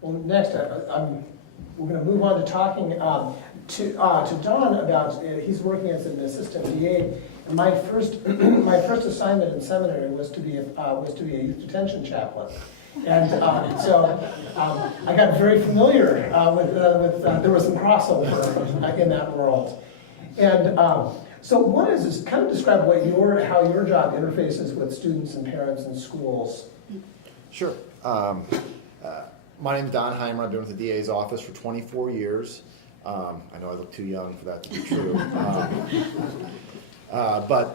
Well, next, we're going to move on to talking to Don about, he's working as an assistant DA. And my first assignment in seminary was to be a youth detention chaplain. And I got very familiar with there was some crossover in that world. And so one is just kind of describe how your job interfaces with students and parents and schools. Sure. My name is Don Hymer. I've been with the DA's office for 24 years. I know I look too young for that to be true. But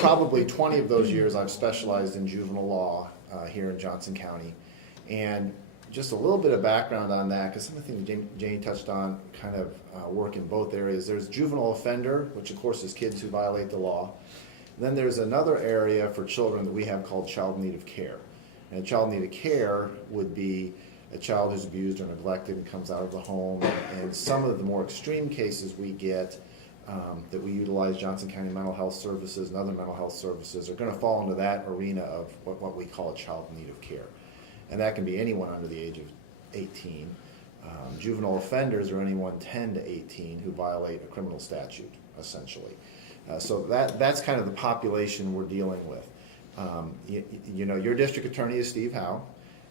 probably 20 of those years I've specialized in juvenile law here in Johnson County. And just a little bit of background on that, because some of the things Janie touched on kind of work in both areas. There's juvenile offender, which of course is kids who violate the law. And then there's another area for children that we have called child in need of care. And a child in need of care would be a child who's abused or neglected and comes out of the home. And some of the more extreme cases we get that we utilize Johnson County Mental Health Services and other mental health services are going to fall into that arena of what we call a child in need of care. And that can be anyone under the age of 18. Juvenile offenders are anyone 10 to 18 who violate a criminal statute, essentially. So that's kind of the population we're dealing with. You know, your district attorney is Steve Howe,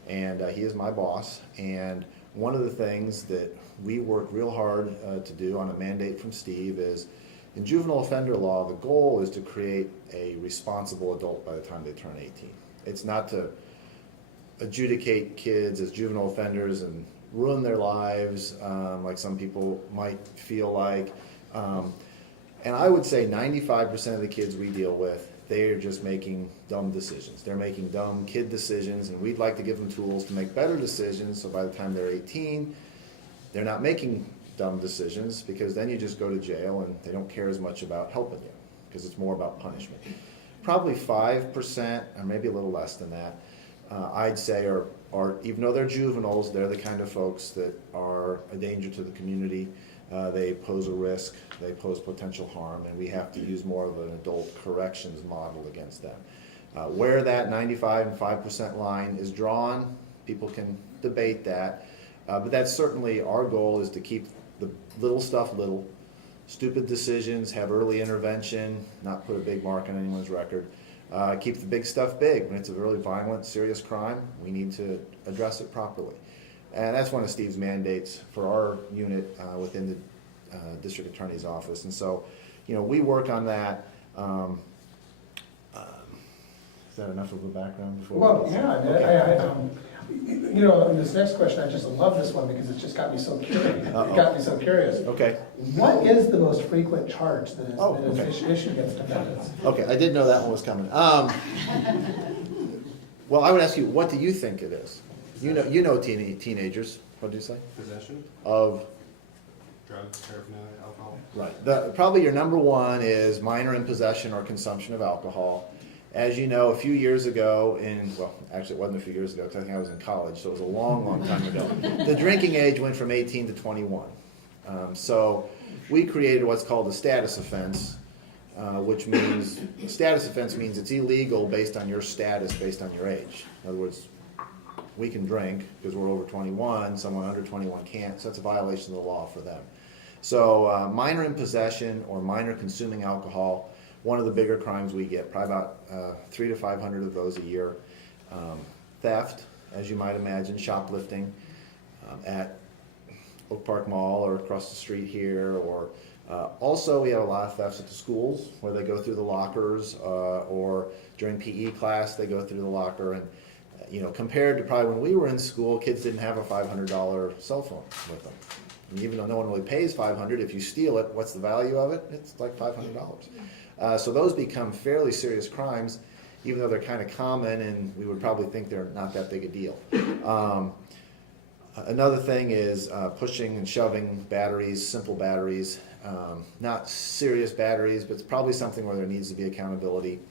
and he is my boss. And one of the things that we work real hard to do on a mandate from Steve is, in juvenile offender law, the goal is to create a responsible adult by the time they turn 18. It's not to adjudicate kids as juvenile offenders and ruin their lives like some people might feel like. And I would say 95% of the kids we deal with, they are just making dumb decisions. They're making dumb kid decisions, and we'd like to give them tools to make better decisions, so by the time they're 18, they're not making dumb decisions, because then you just go to jail and they don't care as much about helping you, because it's more about punishment. Probably 5%, or maybe a little less than that, I'd say are, even though they're juveniles, they're the kind of folks that are a danger to the community. They pose a risk, they pose potential harm, and we have to use more of an adult corrections model against them. Where that 95 and 5% line is drawn, people can debate that, but that's certainly our goal, is to keep the little stuff little, stupid decisions, have early intervention, not put a big mark on anyone's record, keep the big stuff big. When it's a really violent, serious crime, we need to address it properly. And that's one of Steve's mandates for our unit within the district attorney's office. And so, you know, we work on that. Is that enough of a background before? Well, yeah. Okay. You know, in this next question, I just love this one because it just got me so curious. It got me so curious. Okay. What is the most frequent charge that is issued against defendants? Okay, I did know that one was coming. Well, I would ask you, what do you think it is? You know teenagers. What did you say? Possession Of drugs, paraphernalia, alcohol. Right. Probably your number one is minor in possession or consumption of alcohol. As you know, a few years ago, well, actually it wasn't a few years ago, because I think I was in college, so it was a long, long time ago. The drinking age went from 18 to 21. So we created what's called a status offense, which means, status offense means it's illegal based on your status, based on your age. In other words, we can drink because we're over 21, someone under 21 can't, so that's a violation of the law for them. So minor in possession or minor consuming alcohol, one of the bigger crimes we get, probably about 300 to 500 of those a year. Theft, as you might imagine, shoplifting at Oak Park Mall or across the street here, or also we have a lot of thefts at the schools where they go through the lockers, or during PE class they go through the locker. And you know, compared to probably when we were in school, kids didn't have a $500 cell phone with them. And even though no one really pays $500, if you steal it, what's the value of it? It's like $500. So those become fairly serious crimes, even though they're kind of common, and we would probably think they're not that big a deal. Another thing is pushing and shoving batteries, simple batteries, not serious batteries, but it's probably something where there needs to be accountability.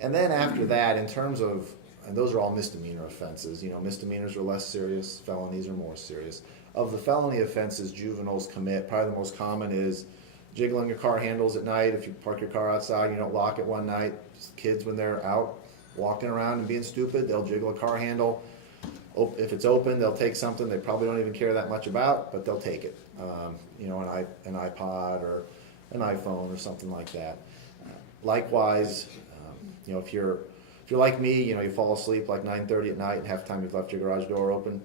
And then after that, in terms of, and those are all misdemeanor offenses. You know, misdemeanors are less serious, felonies are more serious. Of the felony offenses juveniles commit, probably the most common is jiggling your car handles at night. If you park your car outside and you don't lock it one night, kids when they're out walking around and being stupid, they'll jiggle a car handle. If it's open, they'll take something they probably don't even care that much about, but they'll take it. You know, an iPod or an iPhone or something like that. Likewise, you know, if you're like me, you know, you fall asleep like 9:30 at night and half the time you've left your garage door open.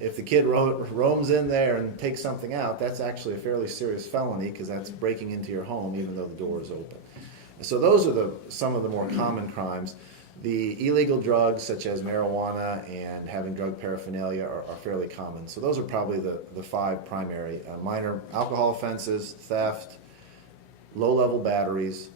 If the kid roams in there and takes something out, that's actually a fairly serious felony because that's breaking into your home even though the door is open. So those are some of the more common crimes. The illegal drugs such as marijuana and having drug paraphernalia are fairly common. So those are probably the 5 primary. Minor alcohol offenses, theft, low-level batteries,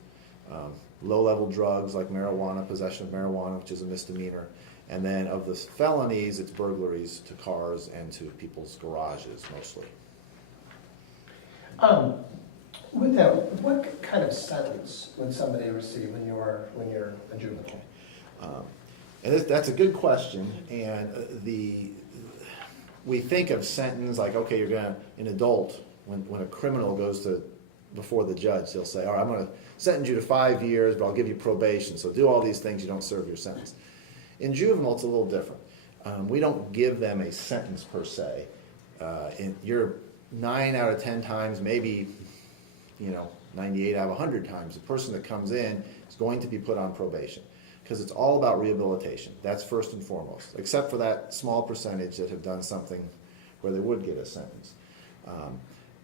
low-level drugs like marijuana, possession of marijuana, which is a misdemeanor. And then of the felonies, it's burglaries to cars and to people's garages mostly. With that, what kind of sentence would somebody receive when you're a juvenile? And that's a good question. And we think of sentence like, okay, an adult, when a criminal goes before the judge, they'll say, all right, I'm going to sentence you to 5 years, but I'll give you probation. So do all these things, you don't serve your sentence. In juvenile, it's a little different. We don't give them a sentence per se. You're 9 out of 10 times, maybe 98 out of 100 times, the person that comes in is going to be put on probation because it's all about rehabilitation. That's first and foremost, except for that small percentage that have done something where they would get a sentence.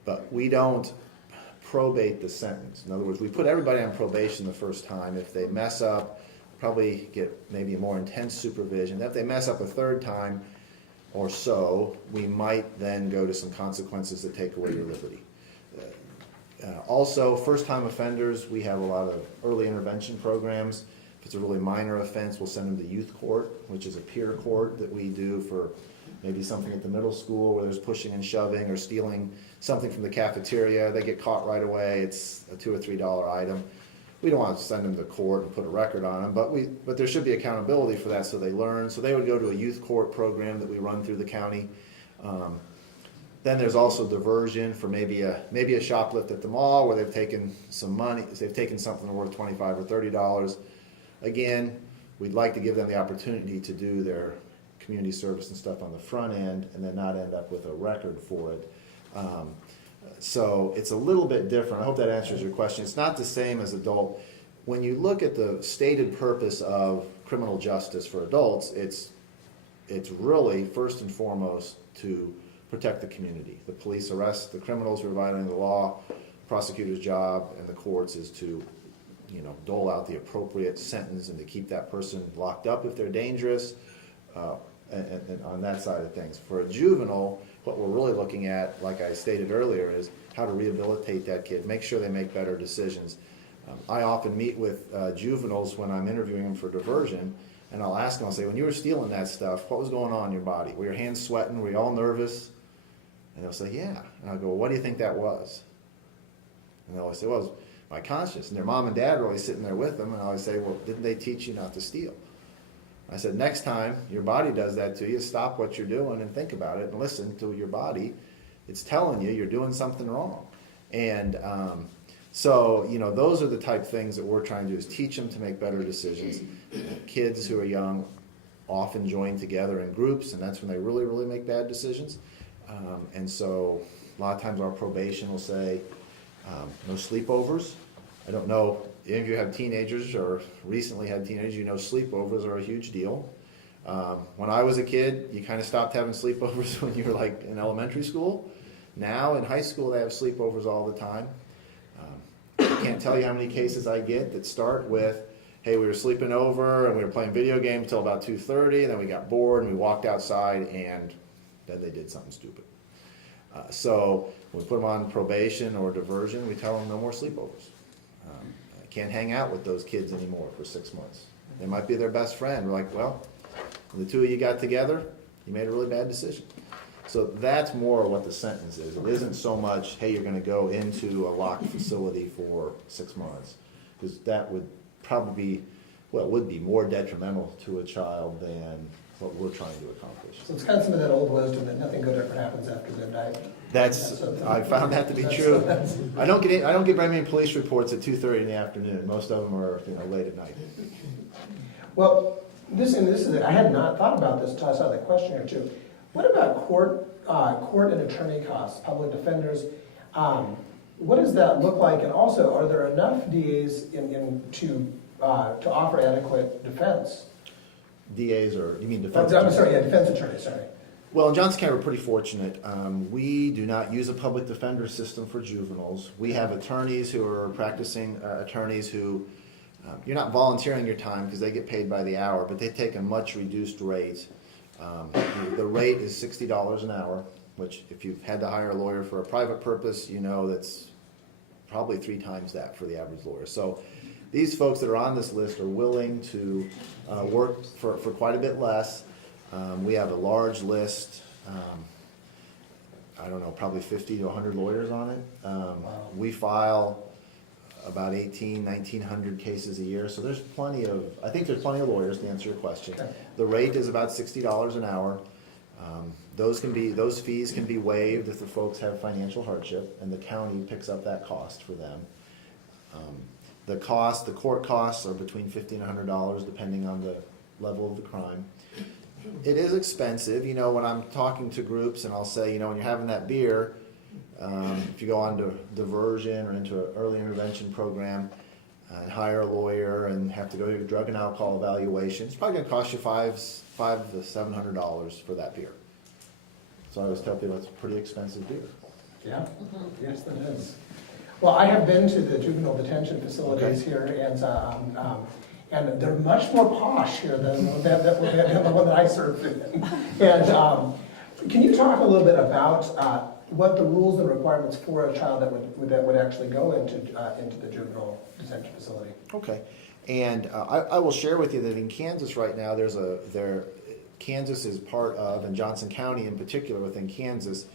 But we don't probate the sentence. In other words, we put everybody on probation the first time. If they mess up, probably get maybe a more intense supervision. If they mess up a third time or so, we might then go to some consequences that take away your liberty. Also, first-time offenders, we have a lot of early intervention programs. If it's a really minor offense, we'll send them to youth court, which is a peer court that we do for maybe something at the middle school where there's pushing and shoving or stealing something from the cafeteria. They get caught right away. It's a $2 or $3 item. We don't want to send them to court and put a record on them, but there should be accountability for that so they learn. So they would go to a youth court program that we run through the county. Then there's also diversion for maybe a shoplift at the mall where they've taken some money, they've taken something worth $25 or $30. Again, we'd like to give them the opportunity to do their community service and stuff on the front end and then not end up with a record for it. So it's a little bit different. I hope that answers your question. It's not the same as adult. When you look at the stated purpose of criminal justice for adults, it's really first and foremost to protect the community. The police arrest the criminals who are violating the law. Prosecutor's job and the courts is to, dole out the appropriate sentence and to keep that person locked up if they're dangerous, and on that side of things. For a juvenile, what we're really looking at, like I stated earlier, is how to rehabilitate that kid, make sure they make better decisions. I often meet with juveniles when I'm interviewing them for diversion, and I'll ask them, I'll say, when you were stealing that stuff, what was going on in your body? Were your hands sweating? Were you all nervous? And they'll say, yeah. And I'll go, well, what do you think that was? And they'll always say, well, it was my conscience. And their mom and dad are always sitting there with them, and I always say, well, didn't they teach you not to steal? I said, next time your body does that to you, stop what you're doing and think about it and listen to your body. It's telling you you're doing something wrong. And so, those are the type of things that we're trying to do is teach them to make better decisions. Kids who are young often join together in groups, and that's when they really, really make bad decisions. And so a lot of times our probation will say, no sleepovers. I don't know if you have teenagers or recently had teenagers, sleepovers are a huge deal. When I was a kid, you kind of stopped having sleepovers when you were like in elementary school. Now in high school, they have sleepovers all the time. I can't tell you how many cases I get that start with, hey, we were sleeping over and we were playing video games till about 2:30, and then we got bored and we walked outside and then they did something stupid. So when we put them on probation or diversion, we tell them no more sleepovers. Can't hang out with those kids anymore for 6 months. They might be their best friend. We're like, well, when the two of you got together, you made a really bad decision. So that's more what the sentence is. It isn't so much, hey, you're going to go into a locked facility for 6 months, because that would probably would be more detrimental to a child than what we're trying to accomplish. So it's kind of some of that old wisdom that nothing good ever happens after midnight. I found that to be true. I don't get very many police reports at 2:30 in the afternoon. Most of them are late at night. Well, this is it. I had not thought about this until I saw that question here too. What about court and attorney costs, public defenders? What does that look like? And also, are there enough DAs to offer adequate defense? DAs, or you mean defense I'm attorneys? sorry, yeah, defense attorneys, sorry. Well, in Johnson County, we're pretty fortunate. We do not use a public defender system for juveniles. We have attorneys who are practicing attorneys who, you're not volunteering your time because they get paid by the hour, but they take a much reduced rate. The rate is $60 an hour, which if you've had to hire a lawyer for a private purpose, you know that's probably 3 times that for the average lawyer. So these folks that are on this list are willing to work for quite a bit less. We have a large list, I don't know, probably 50 to 100 lawyers on it. We file about 1,900 cases a year, so there's I think there's plenty of lawyers to answer your question. Okay. The rate is about $60 an hour. Those fees can be waived if the folks have financial hardship, and the county picks up that cost for them. The court costs are between $50 and $100 depending on the level of the crime. It is expensive, when I'm talking to groups and I'll say, when you're having that beer, if you go on to diversion or into an early intervention program and hire a lawyer and have to go to your drug and alcohol evaluation, it's probably going to cost you $500 to $700 for that beer. So I always tell people it's a pretty expensive beer. Yeah, yes, that is. Well, I have been to the juvenile detention facilities Okay. here, and they're much more posh here than the one that I served in. And can you talk a little bit about what the rules and requirements for a child that would actually go into the juvenile detention facility? Okay, and I will share with you that in Kansas right now, Kansas is part of, and Johnson County in particular within Kansas,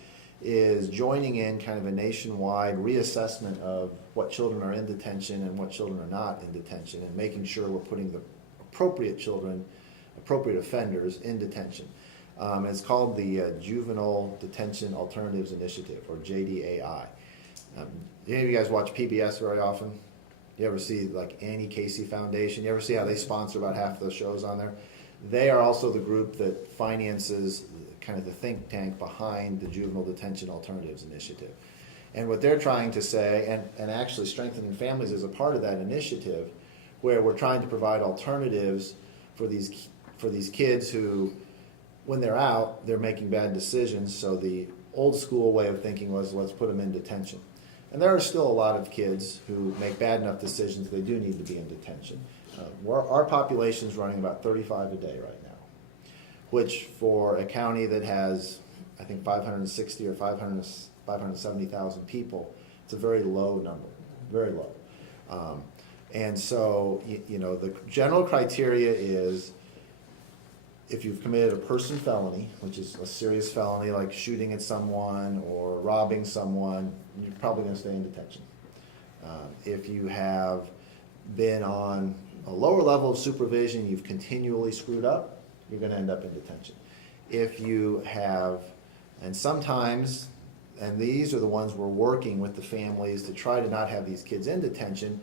is joining in kind of a nationwide reassessment of what children are in detention and what children are not in detention, and making sure we're putting the appropriate children, appropriate offenders in detention. It's called the Juvenile Detention Alternatives Initiative, or JDAI. Do any of you guys watch PBS very often? You ever see like Annie Casey Foundation? You ever see how they sponsor about half the shows on there? They are also the group that finances kind of the think tank behind the Juvenile Detention Alternatives Initiative. And what they're trying to say, and actually Strengthening Families is a part of that initiative, where we're trying to provide alternatives for these kids who, when they're out, they're making bad decisions. So the old school way of thinking was, let's put them in detention. And there are still a lot of kids who make bad enough decisions they do need to be in detention. Our population is running about 35 a day right now, which for a county that has, I think, 560 or 570,000 people, it's a very low number, very low. And so, the general criteria is if you've committed a person felony, which is a serious felony like shooting at someone or robbing someone, you're probably going to stay in detention. If you have been on a lower level of supervision, you've continually screwed up, you're going to end up in detention. If you have, and sometimes, and these are the ones we're working with the families to try to not have these kids in detention,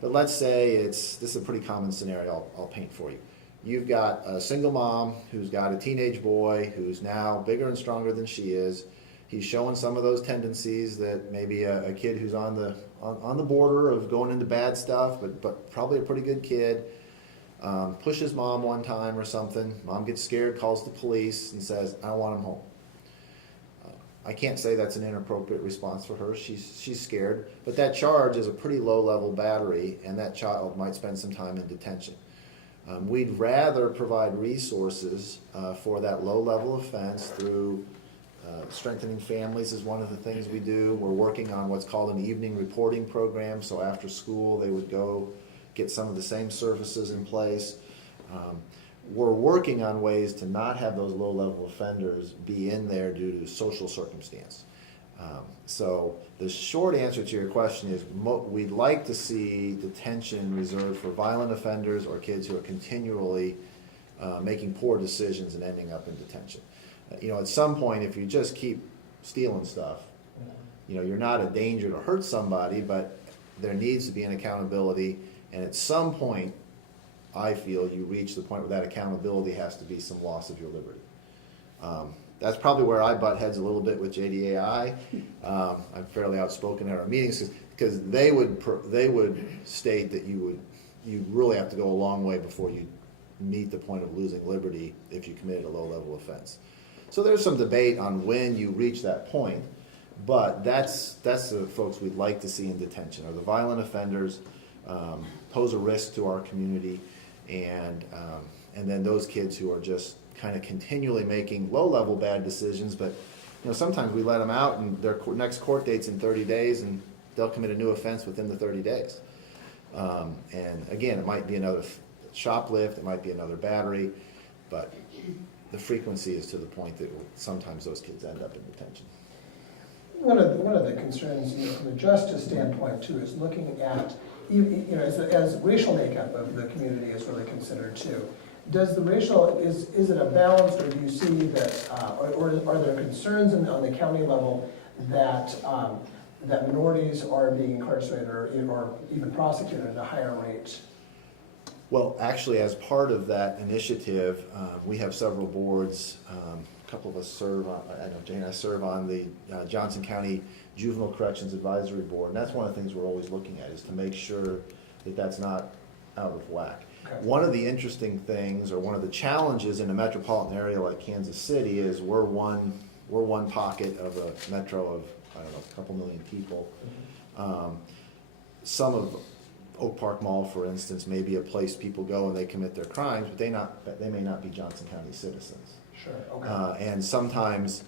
but let's say this is a pretty common scenario I'll paint for you. You've got a single mom who's got a teenage boy who's now bigger and stronger than she is. He's showing some of those tendencies that maybe a kid who's on the border of going into bad stuff, but probably a pretty good kid, pushes mom one time or something. Mom gets scared, calls the police, and says, "I want him home." I can't say that's an inappropriate response for her. She's scared, but that charge is a pretty low-level battery, and that child might spend some time in detention. We'd rather provide resources for that low-level offense through Strengthening Families is one of the things we do. We're working on what's called an evening reporting program, so after school they would go get some of the same services in place. We're working on ways to not have those low-level offenders be in there due to social circumstance. So the short answer to your question is we'd like to see detention reserved for violent offenders or kids who are continually making poor decisions and ending up in detention. At some point, if you just keep stealing stuff, you're not a danger to hurt somebody, but there needs to be an accountability, and at some point, I feel you reach the point where that accountability has to be some loss of your liberty. That's probably where I butt heads a little bit with JDAI. I'm fairly outspoken at our meetings because they would state that you really have to go a long way before you meet the point of losing liberty if you committed a low-level offense. So there's some debate on when you reach that point, but that's the folks we'd like to see in detention, are the violent offenders, pose a risk to our community, and then those kids who are just kind of continually making low-level bad decisions, but sometimes we let them out and their next court date's in 30 days and they'll commit a new offense within the 30 days. And again, it might be another shoplift, it might be another battery, but the frequency is to the point that sometimes those kids end up in detention. One of the concerns, from a justice standpoint too, is looking at, as racial makeup of the community is really considered too. Does the racial, is it a balance, or do you see that, or are there concerns on the county level that that minorities are being incarcerated or even prosecuted at a higher rate? Well, actually, as part of that initiative, we have several boards. A couple of us serve on, I know Jane and I serve on the Johnson County Juvenile Corrections Advisory Board, and that's one of the things we're always looking at, is to make sure that that's not out of whack. Okay. One of the interesting things, or one of the challenges in a metropolitan area like Kansas City, is we're one pocket of a metro of, I don't know, a couple million people. Some of Oak Park Mall, for instance, may be a place people go and they commit their crimes, but they may not be Johnson County citizens. Sure, okay. And sometimes,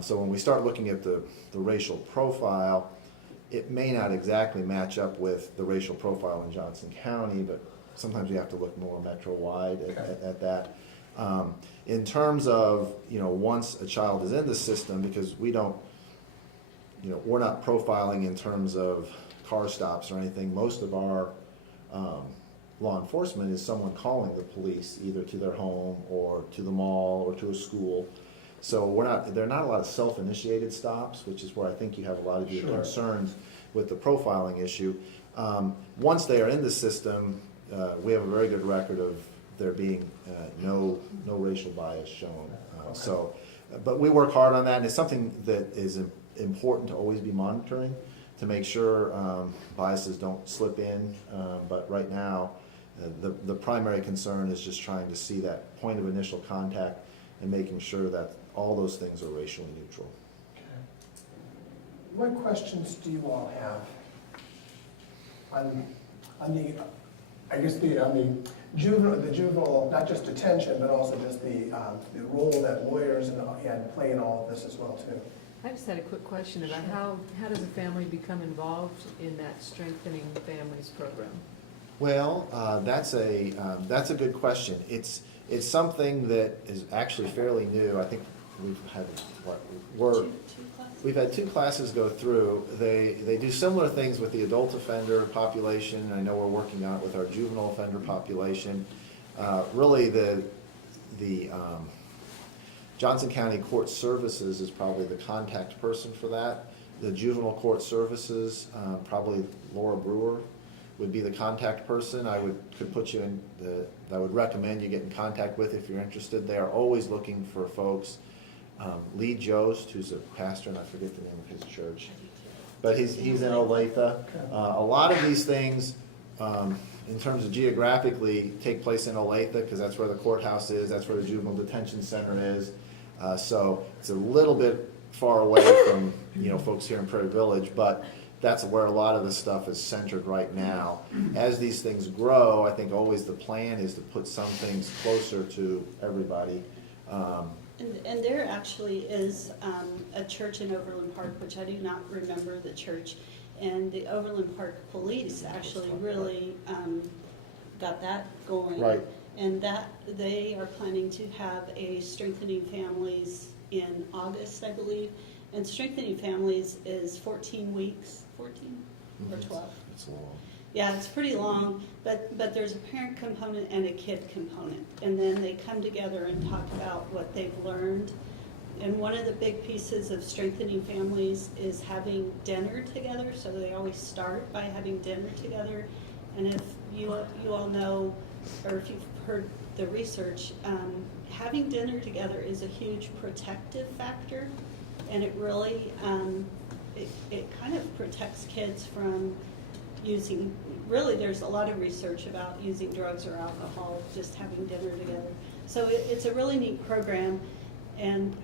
so when we start looking at the racial profile, it may not exactly match up with the racial profile in Johnson County, but sometimes we have to look more metro-wide at that. In terms of, once a child is in the system, because we don't, we're not profiling in terms of car stops or anything. Most of our law enforcement is someone calling the police either to their home or to the mall or to a school. So there are not a lot of self-initiated stops, which is where I think you have a lot of your concerns with the profiling issue. Once they are in the system, we have a very good record of there being no racial bias shown. But we work hard on that, and it's something that is important to always be monitoring to make sure biases don't slip in. But right now, the primary concern is just trying to see that point of initial contact and making sure that all those things are racially neutral. Okay. What questions do you all have on the, I guess on the juvenile, not just detention, but also just the role that lawyers and play in all of this as well too? I just had a quick question about how does a family become involved in that Strengthening Families program? Well, that's a good question. It's something that is actually fairly new. I think we've had two classes go through. They do similar things with the adult offender population. I know we're working on it with our juvenile offender population. Really, the Johnson County Court Services is probably the contact person for that. The Juvenile Court Services, probably Laura Brewer would be the contact person. I could put you in I would recommend you get in contact with if you're interested. They are always looking for folks. Lee Jost, who's a pastor, and I forget the name of his church, but he's in Olathe. A lot of these things, in terms of geographically, take place in Olathe because that's where the courthouse is, that's where the juvenile detention center is. So it's a little bit far away from folks here in Prairie Village, but that's where a lot of this stuff is centered right now. As these things grow, I think always the plan is to put some things closer to everybody. And there actually is a church in Overland Park, which I do not remember the church, and the Overland Park Police actually really got that going. Right. And that they are planning to have a Strengthening Families in August, I believe. And Strengthening Families is 14 weeks, 14 or 12. It's long. Yeah, it's pretty long, but there's a parent component and a kid component. And then they come together and talk about what they've learned. And one of the big pieces of Strengthening Families is having dinner together. So they always start by having dinner together. And if you all know, or if you've heard the research, having dinner together is a huge protective factor, and it really, it kind of protects kids from using, really there's a lot of research about using drugs or alcohol, just having dinner together. So it's a really neat program, and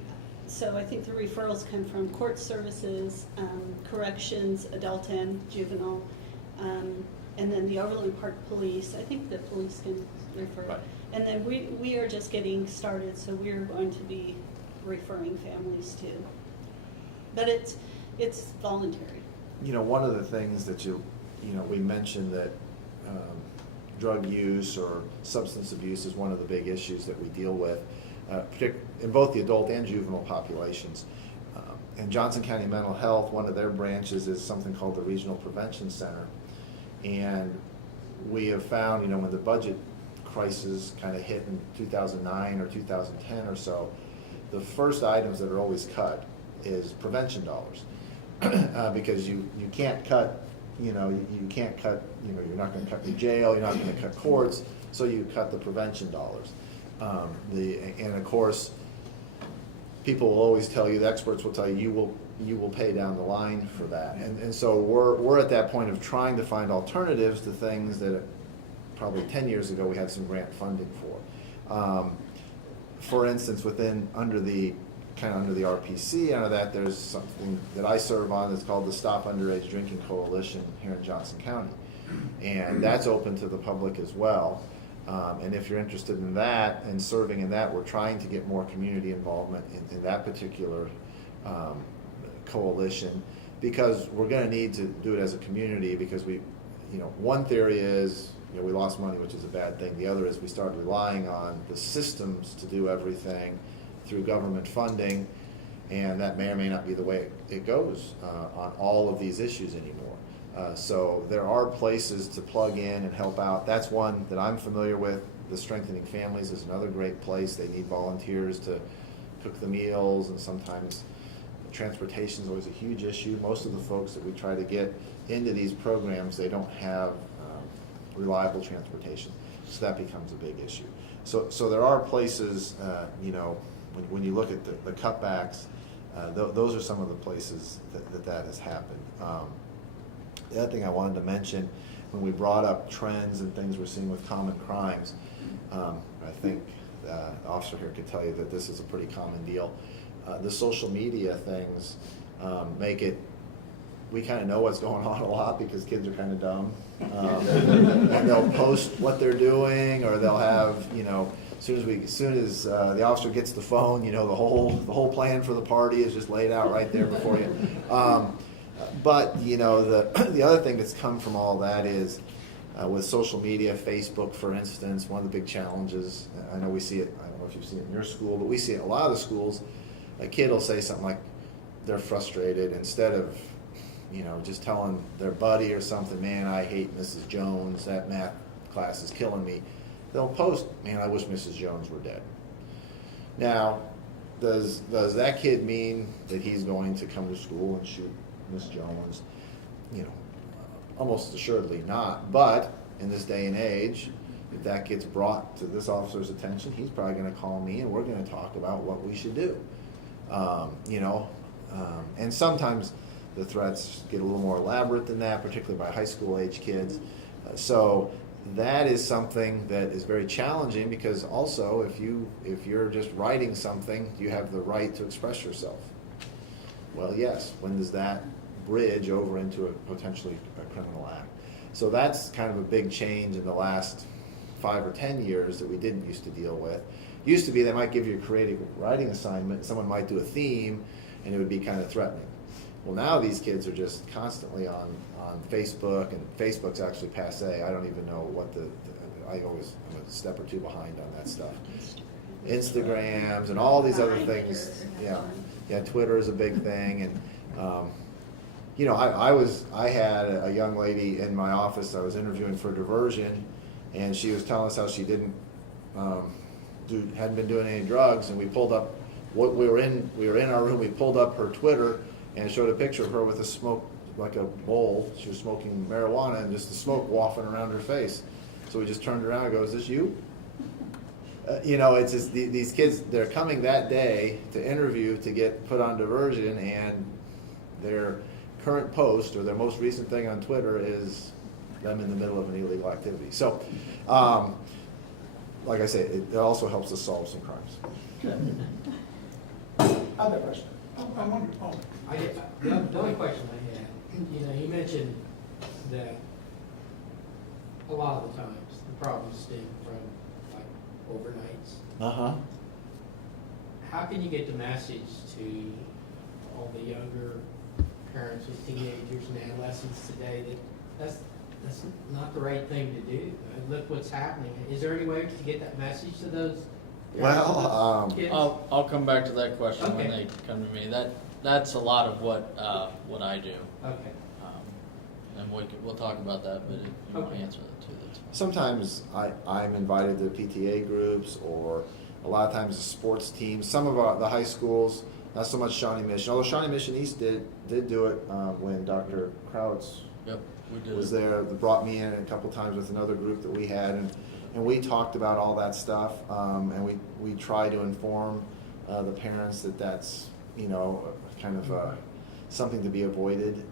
so I think the referrals come from court services, corrections, adult and juvenile, and then the Overland Park Police. I think the police can refer. Right. And then we are just getting started, so we're going to be referring families too. But it's voluntary. You know, one of the things that we mentioned that drug use or substance abuse is one of the big issues that we deal with, in both the adult and juvenile populations. In Johnson County Mental Health, one of their branches is something called the Regional Prevention Center. And we have found, you know, when the budget crisis kind of hit in 2009 or 2010 or so, the first items that are always cut is prevention dollars. Because you can't cut, you can't cut, you're not going to cut your jail, you're not going to cut courts, so you cut the prevention dollars. And of course, people will always tell you, the experts will tell you, you will pay down the line for that. And so we're at that point of trying to find alternatives to things that probably 10 years ago we had some grant funding for. For instance, under the RPC, under that, there's something that I serve on that's called the Stop Underage Drinking Coalition here in Johnson County. And that's open to the public as well. And if you're interested in that and serving in that, we're trying to get more community involvement in that particular coalition, because we're going to need to do it as a community, because one theory is, we lost money, which is a bad thing. The other is we started relying on the systems to do everything through government funding, and that may or may not be the way it goes on all of these issues anymore. So there are places to plug in and help out. That's one that I'm familiar with. The Strengthening Families is another great place. They need volunteers to cook the meals, and sometimes transportation is always a huge issue. Most of the folks that we try to get into these programs, they don't have reliable transportation, so that becomes a big issue. So there are places, when you look at the cutbacks, those are some of the places that has happened. The other thing I wanted to mention, when we brought up trends and things we're seeing with common crimes, I think the officer here could tell you that this is a pretty common deal. The social media things make it, we kind of know what's going on a lot because kids are kind of dumb. And they'll post what they're doing, or they'll have, as soon as the officer gets the phone, the whole plan for the party is just laid out right there before you. But the other thing that's come from all that is with social media, Facebook, for instance, one of the big challenges. I know we see it. I don't know if you see it in your school, but we see it in a lot of the schools. A kid will say something like they're frustrated, instead of just telling their buddy or something, man, I hate Mrs. Jones, that math class is killing me. They'll post, man, I wish Mrs. Jones were dead. Now, does that kid mean that he's going to come to school and shoot Miss Jones? Almost assuredly not. But in this day and age, if that gets brought to this officer's attention, he's probably going to call me, and we're going to talk about what we should do. And sometimes the threats get a little more elaborate than that, particularly by high school age kids. So that is something that is very challenging, because also if you're just writing something, you have the right to express yourself. Well, yes, when does that bridge over into a potentially a criminal act? So that's kind of a big change in the last 5 or 10 years that we didn't used to deal with. Used to be they might give you a creative writing assignment, someone might do a theme, and it would be kind of threatening. Well, now these kids are just constantly on Facebook, and Facebook's actually passé. I don't even know what I'm a step or two behind on that stuff. Instagrams and all these other things. Yeah, Twitter is a big thing. And I had a young lady in my office I was interviewing for diversion, and she was telling us how she hadn't been doing any drugs, and we pulled up what we were in our room. We pulled up her Twitter, and it showed a picture of her with a smoke, like a bowl. She was smoking marijuana, and just the smoke wafting around her face. So we just turned around and go, is this you? You know, it's just these kids, they're coming that day to interview to get put on diversion, and their current post or their most recent thing on Twitter is them in the middle of an illegal activity. So, like I say, it also helps us solve some crimes. Other question? I wonder, the only question I had, you know, you mentioned that a lot of the times the problems stem from like overnights. Uh-huh. How can you get the message to all the younger parents with teenagers and adolescents today that that's not the right thing to do? Look what's happening. Is there any way to get that message to those Well, kids? I'll come back to that question when Okay. they come to me. That's a lot of what I do, Okay. and we'll talk about that. But if you want to Okay. answer that too, that's fine. sometimes I'm invited to PTA groups, or a lot of times the sports teams. Some of the high schools, not so much Shawnee Mission, although Shawnee Mission East did do it when Dr. Krautz Yep, we did. was there. They brought me in a couple times with another group that we had, and we talked about all that stuff, and we try to inform the parents that that's, you know, kind of something to be avoided.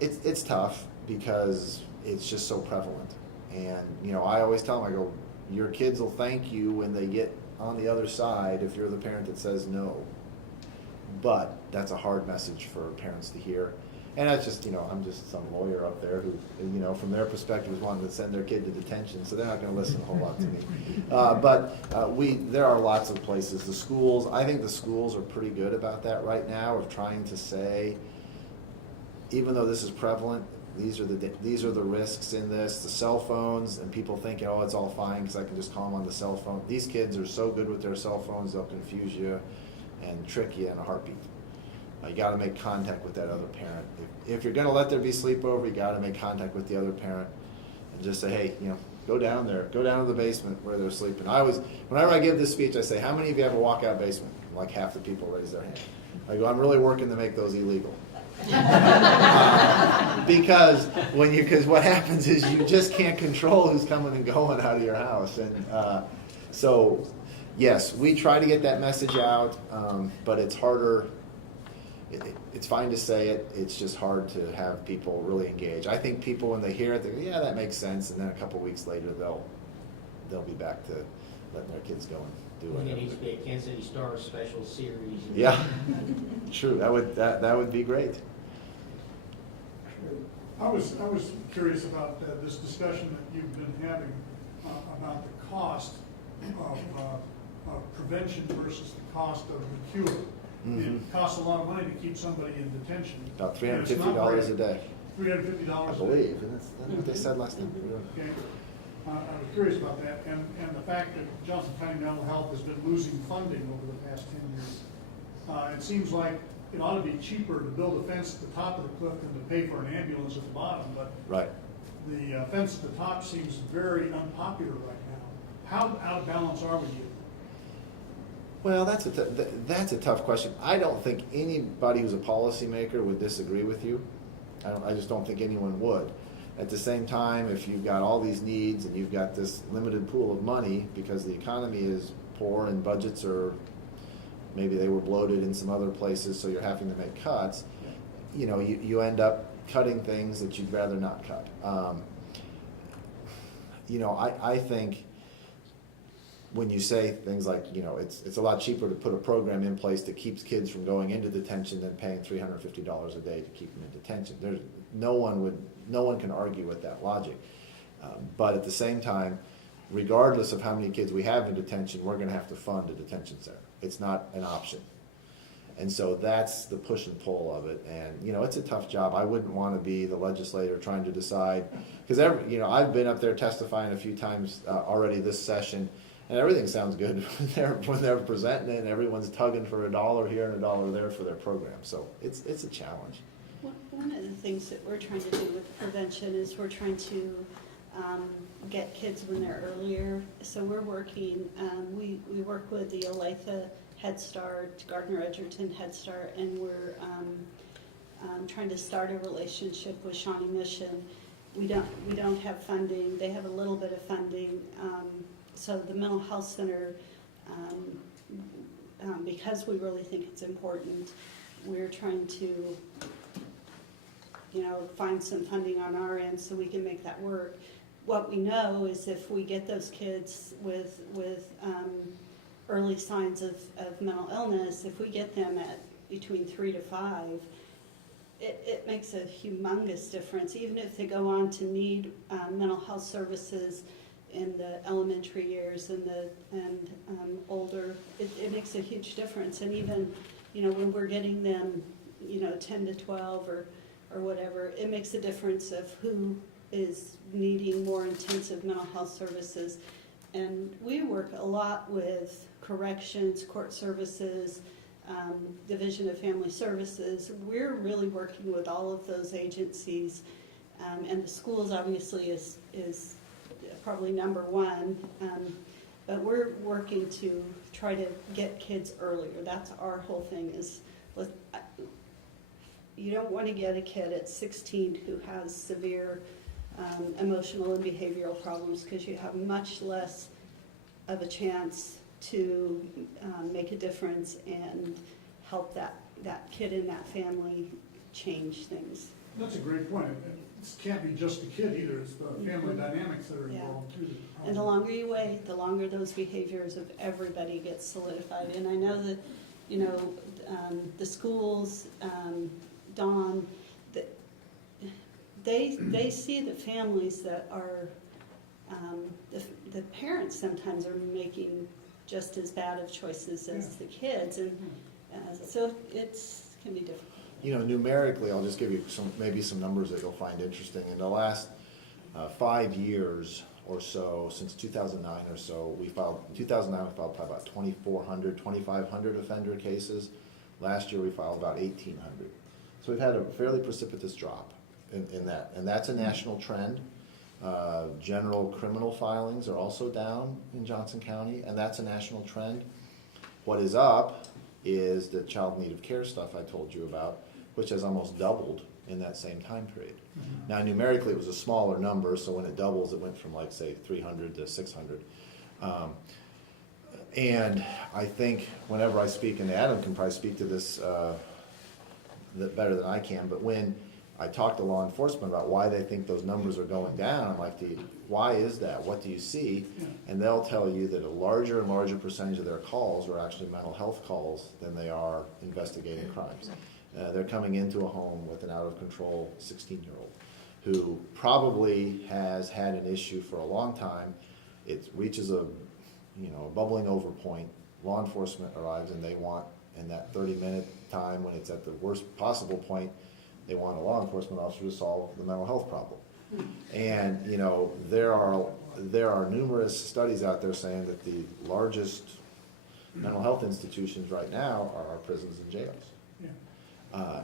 It's tough because it's just so prevalent, and you know, I always tell them, I go, your kids will thank you when they get on the other side if you're the parent that says no. But that's a hard message for parents to hear. And that's just, you know, I'm just some lawyer up there who, you know, from their perspective is wanting to send their kid to detention, so they're not going to listen a whole lot to me. There are lots of places. The schools, I think the schools are pretty good about that right now, of trying to say, even though this is prevalent, these are the risks in this. The cell phones, and people thinking, oh, it's all fine because I can just call them on the cell phone. These kids are so good with their cell phones, they'll confuse you and trick you in a heartbeat. You got to make contact with that other parent. If you're going to let there be sleepover, you got to make contact with the other parent and just say, hey, you know, go down there, go down to the basement where they're sleeping. Whenever I give this speech, I say, how many of you have a walkout basement? Like half the people raise their hand. I go, I'm really working to make those illegal. Because what happens is you just can't control who's coming and going out of your house, and so yes, we try to get that message out, but it's harder. It's fine to say it. It's just hard to have people really engage. I think people, when they hear it, they go, yeah, that makes sense, and then a couple weeks later they'll be back to letting their kids go and do I think whatever. it needs to be a Kansas City Star special series. Yeah, true. That would be great. I was curious about this discussion that you've been having about the cost of prevention versus the cost of the cure. Mm-hmm. It costs a lot of money to keep somebody in detention. About and it's $350 not a great. day, $350 I a day. believe, and that's what they said last time. Okay. I was curious about that, and the fact that Johnson County Mental Health has been losing funding over the past 10 years. It seems like it ought to be cheaper to build a fence at the top of the cliff than to pay for an ambulance at the bottom, but Right. the fence at the top seems very unpopular right now. How out of balance are we here? Well, that's a tough question. I don't think anybody who's a policymaker would disagree with you. I just don't think anyone would. At the same time, if you've got all these needs and you've got this limited pool of money because the economy is poor and budgets are, maybe they were bloated in some other places, so you're having to make cuts, you know, you end up cutting things that you'd rather not cut. You know, I think when you say things like, you know, it's a lot cheaper to put a program in place that keeps kids from going into detention than paying $350 a day to keep them in detention. No one can argue with that logic. But at the same time, regardless of how many kids we have in detention, we're going to have to fund a detention center. It's not an option. And so that's the push and pull of it. And, you know, it's a tough job. I wouldn't want to be the legislator trying to decide, because you know, I've been up there testifying a few times already this session, and everything sounds good when they're presenting it, and everyone's tugging for $1 here and $1 there for their program. So it's a challenge. One of the things that we're trying to do with prevention is we're trying to get kids when they're earlier. So we're working, we work with the Olathe Head Start, Gardner Edgerton Head Start, and we're trying to start a relationship with Shawnee Mission. we don't have funding. They have a little bit of funding. So the mental health center, because we really think it's important, we're trying to, find some funding on our end so we can make that work. What we know is if we get those kids with early signs of mental illness, if we get them at between 3 to 5, it makes a humongous difference. Even if they go on to need mental health services in the elementary years and older, it makes a huge difference. And even, when we're getting them, 10 to 12 or whatever, it makes a difference of who is needing more intensive mental health services. And we work a lot with corrections, court services, Division of Family Services. We're really working with all of those agencies, and the schools obviously is probably number one, but we're working to try to get kids earlier. That's our whole thing is, you don't want to get a kid at 16 who has severe emotional and behavioral problems, because you have much less of a chance to make a difference and help that kid and that family change things. That's a great point. It can't be just the kid either, it's the family dynamics that are involved too. And the longer you wait, the longer those behaviors of everybody get solidified. And I know that, the schools, Dawn, they see the families that are, the parents sometimes are making just as bad of choices as the kids, and so it can be difficult. Numerically, I'll just give you maybe some numbers that you'll find interesting. In the last 5 years or so, since 2009 or so, in 2009 we filed probably about 2,400, 2,500 offender cases. Last year we filed about 1,800. So we've had a fairly precipitous drop in that, and that's a national trend. General criminal filings are also down in Johnson County, and that's a national trend. What is up is the child in need of care stuff I told you about, which has almost doubled in that same time period. Mm-hmm. Now, numerically, it was a smaller number, so when it doubles, it went from, like, say, 300 to 600. And I think whenever I speak, and Adam can probably speak to this better than I can, but when I talk to law enforcement about why they think those numbers are going down, I'm like, why is that? What do you see? And they'll tell you that a larger and larger percentage of their calls are actually mental health calls than they are investigating crimes. They're coming into a home with an out-of-control 16-year-old who probably has had an issue for a long time. It reaches a bubbling over point. Law enforcement arrives, and they want, in that 30-minute time when it's at the worst possible point, they want a law enforcement officer to solve the mental health problem. And there are numerous studies out there saying that the largest mental health institutions right now are our prisons and jails.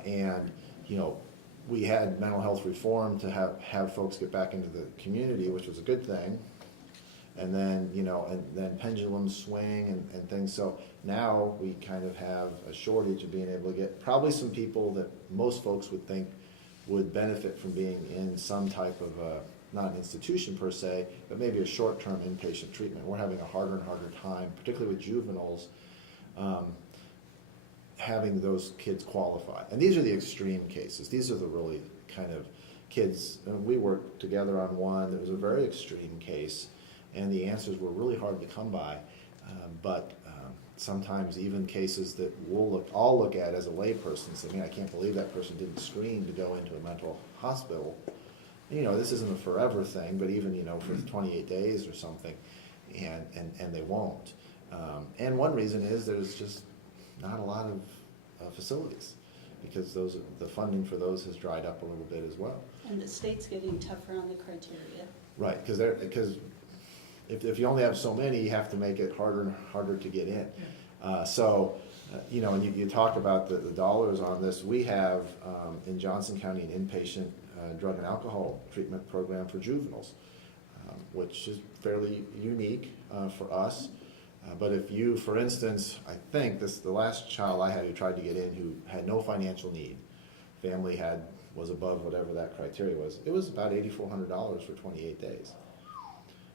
And we had mental health reform to have folks get back into the community, which was a good thing. And then, and then pendulums swing and things. So now we kind of have a shortage of being able to get probably some people that most folks would think would benefit from being in some type of not an institution per se, but maybe a short-term inpatient treatment. We're having a harder and harder time, particularly with juveniles, having those kids qualify. And these are the extreme cases. These are the really kind of kids. And we worked together on one that was a very extreme case, and the answers were really hard to come by. But sometimes even cases that I'll look at as a layperson and say, man, I can't believe that person didn't screen to go into a mental hospital. This isn't a forever thing, but even, for 28 days or something, and they won't. And one reason is there's just not a lot of facilities, because the funding for those has dried up a little bit as well. And the state's getting tougher on the criteria. Right, because if you only have so many, you have to make it harder and harder to get in. And you talk about the dollars on this. We have in Johnson County an inpatient drug and alcohol treatment program for juveniles, which is fairly unique for us. But if you, for instance, I think the last child I had who tried to get in who had no financial need, family had was above whatever that criteria was, it was about $8,400 for 28 days.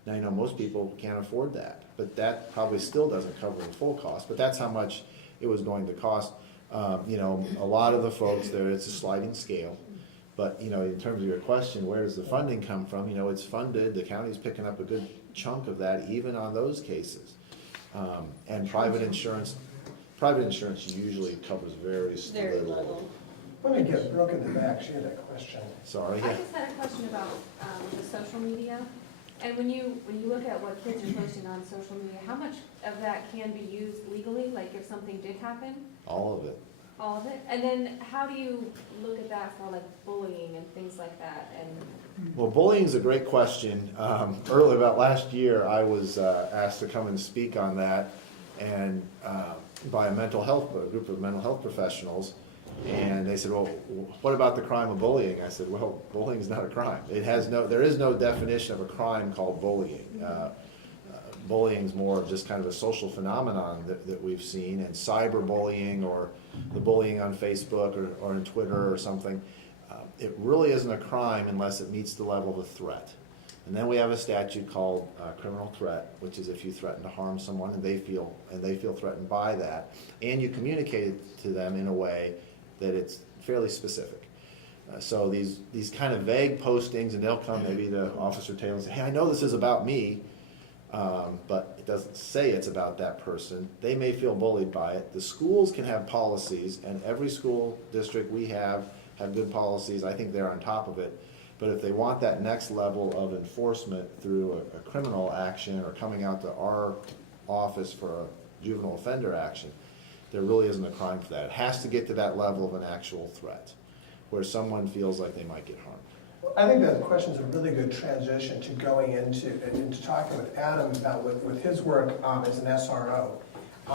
Now, you know, most people can't afford that, but that probably still doesn't cover the full cost, but that's how much it was going to cost. You know, a lot of the folks there, it's a sliding scale, but, you know, in terms of your question, where does the funding come from? You know, it's funded, the county's picking up a good chunk of that, even on those cases. And private insurance usually covers very Very little. little. Let me get Brooke in the back, she had a question. Sorry, I yeah. just had a question about the social media. And when you look at what kids are posting on social media, how much of that can be used legally, like if something did happen? All of it. All of it? And then how do you look at that for like bullying and things like that? And Well, bullying is a great question. Early about last year, I was asked to come and speak on that, and by a group of mental health professionals, and they said, "Well, what about the crime of bullying?" I said, "Well, bullying is not a crime. There is no definition of a crime called bullying. Bullying is more of just kind of a social phenomenon that we've seen, and cyberbullying or the bullying on Facebook or on Twitter or something, it really isn't a crime unless it meets the level of a threat. And then we have a statute called criminal threat, which is if you threaten to harm someone and they feel threatened by that, and you communicate it to them in a way that it's fairly specific. So these kind of vague postings, and they'll come maybe to Officer Taylor and say, "Hey, I know this is about me," but it doesn't say it's about that person. They may feel bullied by it. The schools can have policies, and every school district we have good policies. I think they're on top of it. But if they want that next level of enforcement through a criminal action or coming out to our office for a juvenile offender action, there really isn't a crime for that. It has to get to that level of an actual threat, where someone feels like they might get harmed. I think that question's a really good transition to going into talking with Adam about with his work as an SRO.